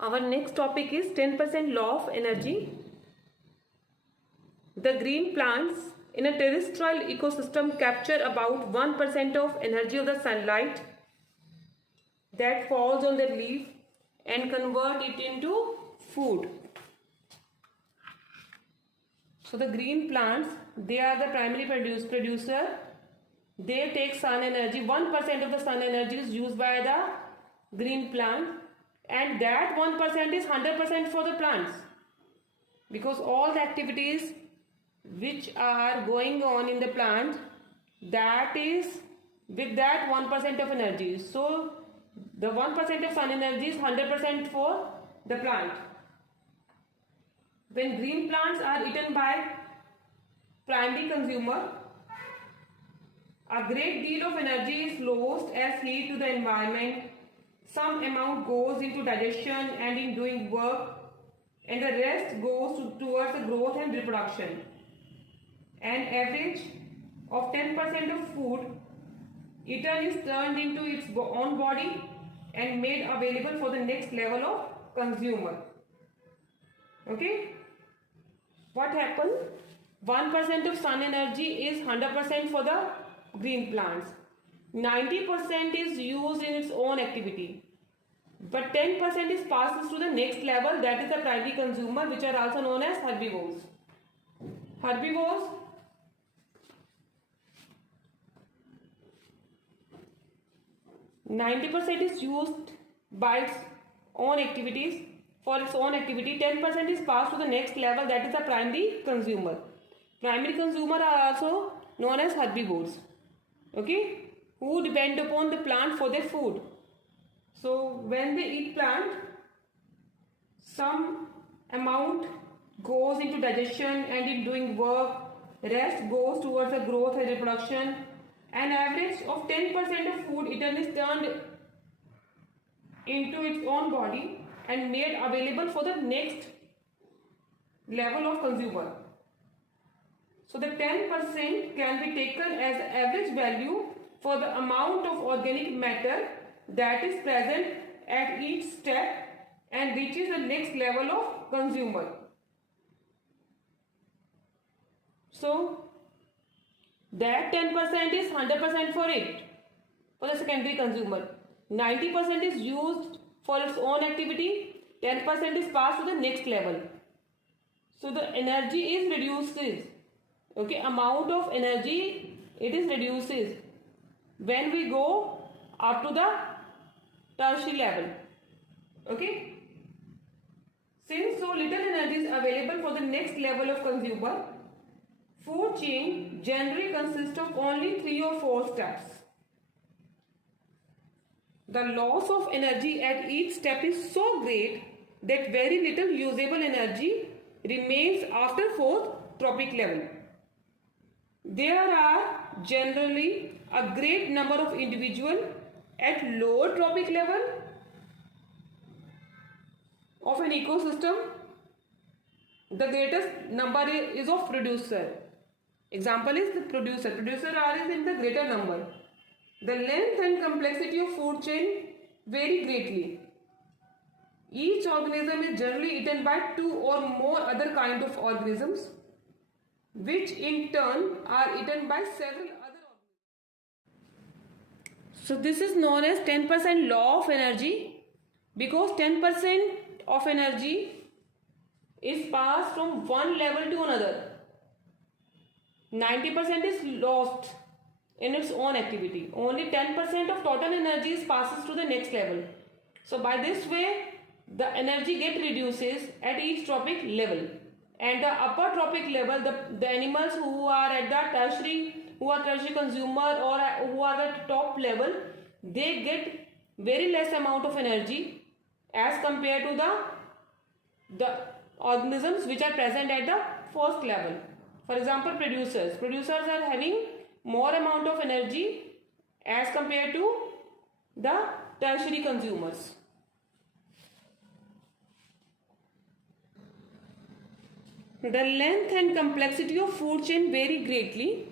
Our next topic is 10% law of energy. The green plants in a terrestrial ecosystem capture about 1% of energy of the sunlight that falls on the leaf and convert it into food. So the green plants, they are the primary producer. They take sun energy. 1% of the sun energy is used by the green plant, and that 1% is 100% for the plants, because all the activities which are going on in the plant, that is with that 1% of energy. So the 1% of sun energy is 100% for the plant. When green plants are eaten by primary consumer, a great deal of energy is lost as heat to the environment. Some amount goes into digestion and in doing work, and the rest goes towards the growth and reproduction. An average of 10% of food eaten is turned into its own body and made available for the next level of consumer. Okay? What happened? 1% of sun energy is 100% for the green plants. 90% is used in its own activity. But 10% is passes to the next level, that is the primary consumer, which are also known as herbivores. Herbivores, %90 is used by its own activities. For its own activity, 10% is passed to the next level, that is the primary consumer. Primary consumer are also known as herbivores, okay, who depend upon the plant for their food. So when they eat plant, some amount goes into digestion and in doing work, rest goes towards the growth and reproduction. An average of 10% of food eaten is turned into its own body and made available for the next level of consumer. So the 10% can be taken as average value for the amount of organic matter that is present at each step and reaches the next level of consumer. So that 10% is 100% for it, for the secondary consumer. 90% is used for its own activity. 10% is passed to the next level. So the energy is reduces. Okay, amount of energy it is reduces when we go up to the tertiary level. Okay. Since so little energy is available for the next level of consumer, food chain generally consists of only 3 or 4 steps. The loss of energy at each step is so great that very little usable energy remains after 4th tropic level. There are generally a great number of individuals at lower tropic level of an ecosystem. The greatest number is of producer. Example is the producer. Producer are in the greater number. The length and complexity of food chain vary greatly. Each organism is generally eaten by 2 or more other kind of organisms, which in turn are eaten by several other organisms. So this is known as 10% law of energy, because 10% of energy is passed from one level to another. 90% is lost in its own activity. Only 10% of total energy passes to the next level. So by this way, the energy reduces at each tropic level. And the upper tropic level, the animals who are at the tertiary consumer or who are at top level, they get very less amount of energy as compared to the organisms which are present at the first level. For example, producers are having more amount of energy as compared to the tertiary consumers. The length and complexity of food chain vary greatly.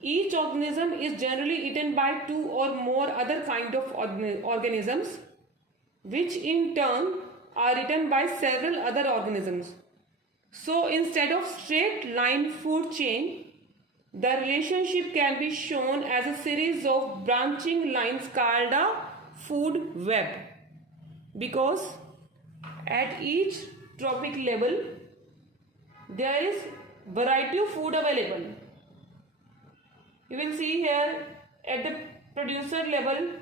Each organism is generally eaten by 2 or more other kind of organisms, which in turn are eaten by several other organisms. So instead of straight line food chain, the relationship can be shown as a series of branching lines called a food web, because at each trophic level there is variety of food available. You will see here at the producer level,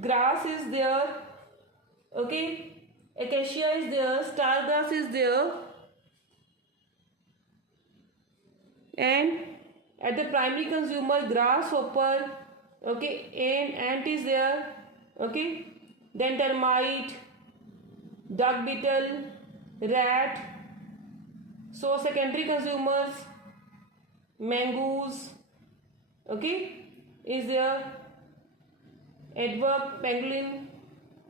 grass is there, okay, acacia is there, star grass is there, and at the primary consumer, grasshopper, okay, and ant is there, okay, then termite, dung beetle, rat. So secondary consumers, mongoose, okay, is there, adverb, pangolin.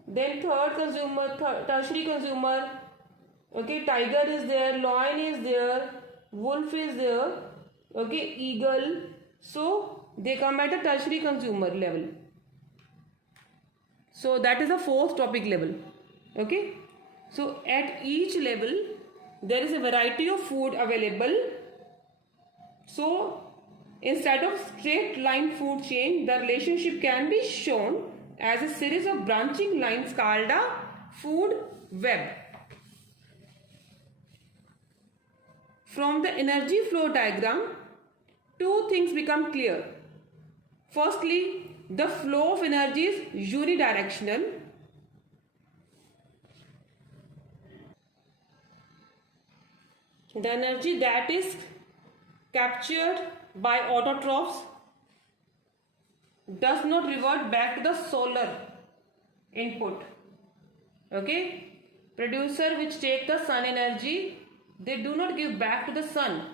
Then third consumer, tertiary consumer, okay, tiger is there, lion is there, wolf is there, okay, eagle. So they come at the tertiary consumer level. So that is the fourth topic level, okay. So at each level there is a variety of food available. So instead of straight line food chain, the relationship can be shown as a series of branching lines called a food web. From the energy flow diagram, two things become clear. Firstly, the flow of energy is unidirectional. The energy that is captured by autotrophs does not revert back to the solar input, okay. Producer which take the sun energy, they do not give back to the sun,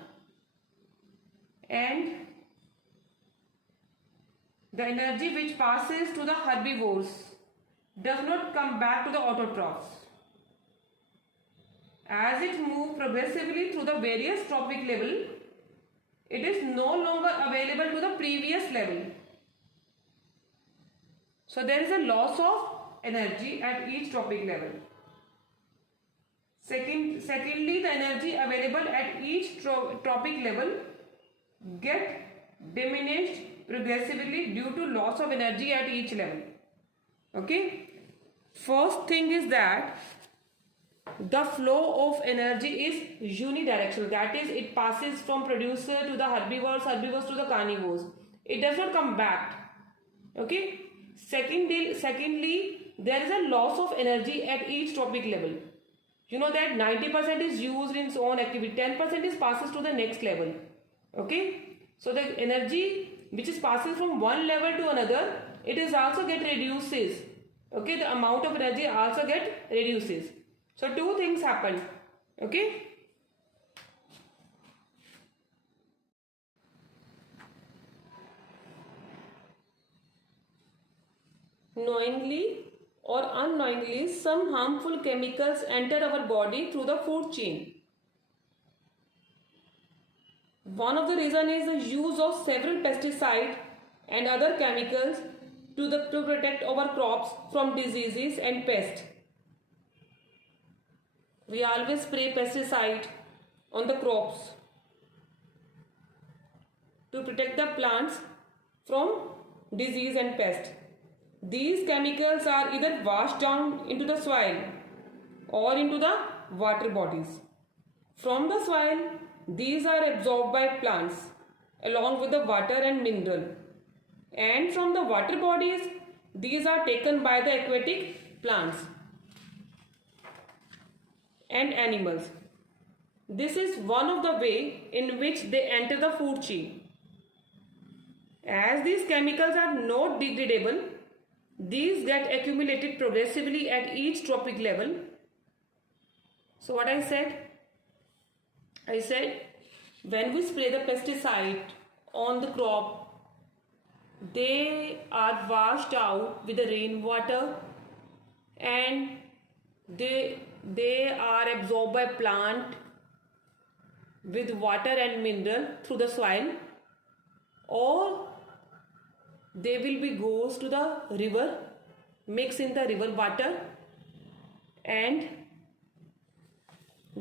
and the energy which passes to the herbivores does not come back to the autotrophs. As it moves progressively through the various trophic level, it is no longer available to the previous level. So there is a loss of energy at each trophic level. Secondly, the energy available at each trophic level get diminished progressively due to loss of energy at each level. Okay. First thing is that the flow of energy is unidirectional. That is, it passes from producer to the herbivores, herbivores to the carnivores. It does not come back. Okay. Secondly, there is a loss of energy at each trophic level. You know that 90% is used in its own activity, 10% is passes to the next level. Okay. So the energy which is passing from one level to another, it is also get reduces. Okay, the amount of energy also get reduces. So two things happen. Okay. Knowingly or unknowingly, some harmful chemicals enter our body through the food chain. One of the reasons is the use of several pesticides and other chemicals to protect our crops from diseases and pests. We always spray pesticide on the crops to protect the plants from disease and pest. These chemicals are either washed down into the soil or into the water bodies. From the soil, these are absorbed by plants along with the water and mineral. And from the water bodies, these are taken by the aquatic plants and animals. This is one of the way in which they enter the food chain. As these chemicals are not degradable, these get accumulated progressively at each trophic level. So what I said when we spray the pesticide on the crop, they are washed out with the rainwater and they are absorbed by plant with water and mineral through the soil, or they will be goes to the river, mix in the river water, and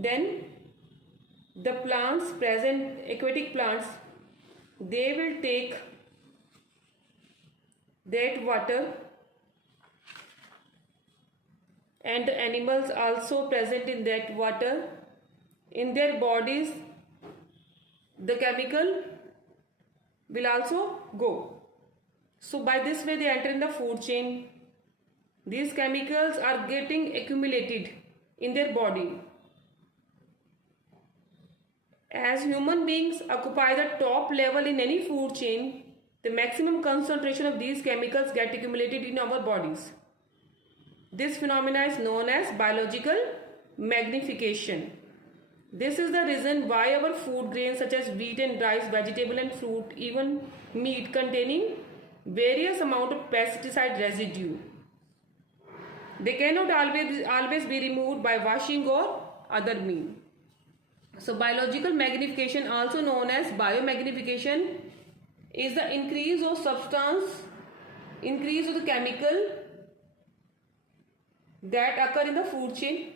then the plants present, aquatic plants, they will take that water, and the animals also present in that water, in their bodies the chemical will also go. So by this way they enter in the food chain. These chemicals are getting accumulated in their body. As human beings occupy the top level in any food chain, the maximum concentration of these chemicals get accumulated in our bodies. This phenomena is known as biological magnification. This is the reason why our food grains such as wheat and rice, vegetable and fruit, even meat containing various amount of pesticide residue. They cannot always be removed by washing or other means. So biological magnification, also known as biomagnification, is the increase of substance, increase of the chemical that occur in the food chain.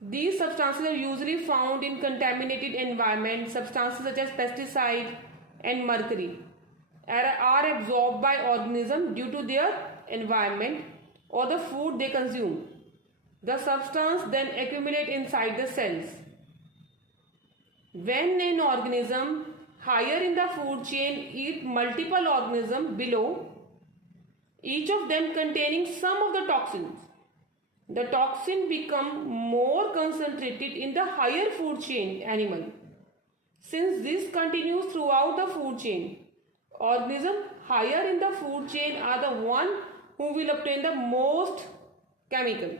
These substances are usually found in contaminated environment. Substances such as pesticide and mercury are absorbed by organisms due to their environment or the food they consume. The substance then accumulate inside the cells. When an organism higher in the food chain eat multiple organisms below, each of them containing some of the toxins, the toxin become more concentrated in the higher food chain animal. Since this continues throughout the food chain, organisms higher in the food chain are the one who will obtain the most chemical.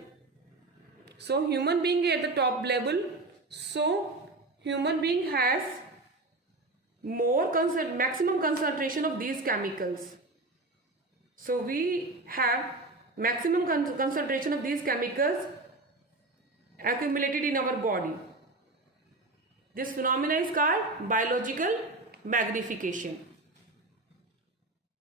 So human being at the top level, so human being has maximum concentration of these chemicals. So we have maximum concentration of these chemicals accumulated in our body. This phenomena is called biological magnification.